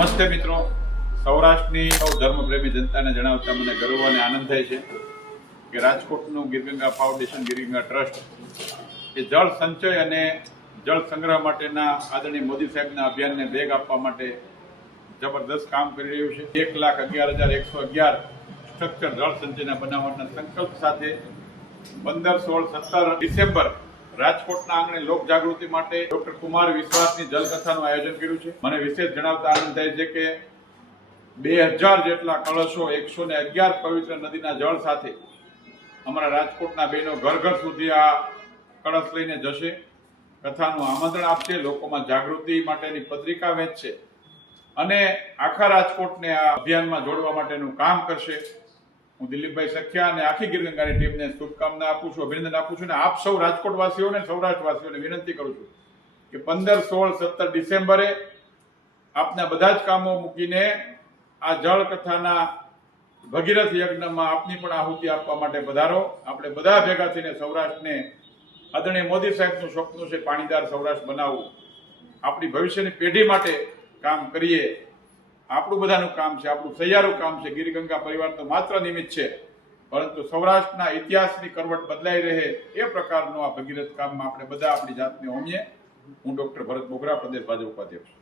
નમસ્તે મિત્રો, સૌરાષ્ટ્રની સૌ ધર્મપ્રેમી જનતાને જણાવતા મને ગર્વ અને આનંદ થાય છે કે રાજકોટનું ગીરગંગા ફાઉન્ડેશન ગીરગંગા ટ્રસ્ટ એ જળ સંચય અને જળ સંગ્રહ માટેના આદરણીય મોદી સાહેબના અભિયાનને વેગ આપવા માટે જબરદસ્ત કામ કરી રહ્યું છે। 1,11,111 સ્ટ્રક્ચર જળ સંચયના બનાવવાના સંકલ્પ સાથે 15, 16, 17 ડિસેમ્બર રાજકોટના આંગણે લોક જાગૃતિ માટે ડોક્ટર કુમાર વિશ્વાસની જલકથાનું આયોજન કર્યું છે। મને વિશેષ જણાવતા આનંદ થાય છે કે 2000 જેટલા કળશો 111 પવિત્ર નદીના જળ સાથે અમારા રાજકોટના બહેનો ઘર ઘર સુધી આ કળશ લઈને જશે, કથાનું આમંત્રણ આપશે, લોકોમાં જાગૃતિ માટેની પત્રિકા વહેંચશે અને આખા રાજકોટને આ અભિયાનમાં જોડવા માટેનું કામ કરશે। હું દિલીપભાઈ સખિયા અને આખી ગીરગંગાની ટીમને શુભકામના આપું છું, અભિનંદન આપું છું અને આપ સૌ રાજકોટવાસીઓને સૌરાષ્ટ્રવાસીઓને વિનંતી કરું છું કે 15, 16, 17 ડિસેમ્બરે આપના બધા જ કામો મૂકીને આ જળ કથાના ભગીરથ યજ્ઞમાં આપની પણ આહુતિ આપવા માટે પધારો। આપણે બધા ભેગા થઈને સૌરાષ્ટ્રને આદરણીય મોદી સાહેબનું સ્વપ્ન છે પાણીદાર સૌરાષ્ટ્ર બનાવવું, આપણી ભવિષ્યની પેઢી માટે કામ કરીએ। આપણું બધાનું કામ છે, આપણું સહિયારું કામ છે। ગીરગંગા પરિવાર તો માત્ર નિમિત્ત છે, પરંતુ સૌરાષ્ટ્રના ઇતિહાસની કરવટ બદલાઈ રહે એ પ્રકારનું આ ભગીરથ કામમાં આપણે બધા આપણી જાતને હોમીએ। હું ડોક્ટર ભરત બોગરા, પ્રદેશ ભાજપ ઉપાધ્યક્ષ।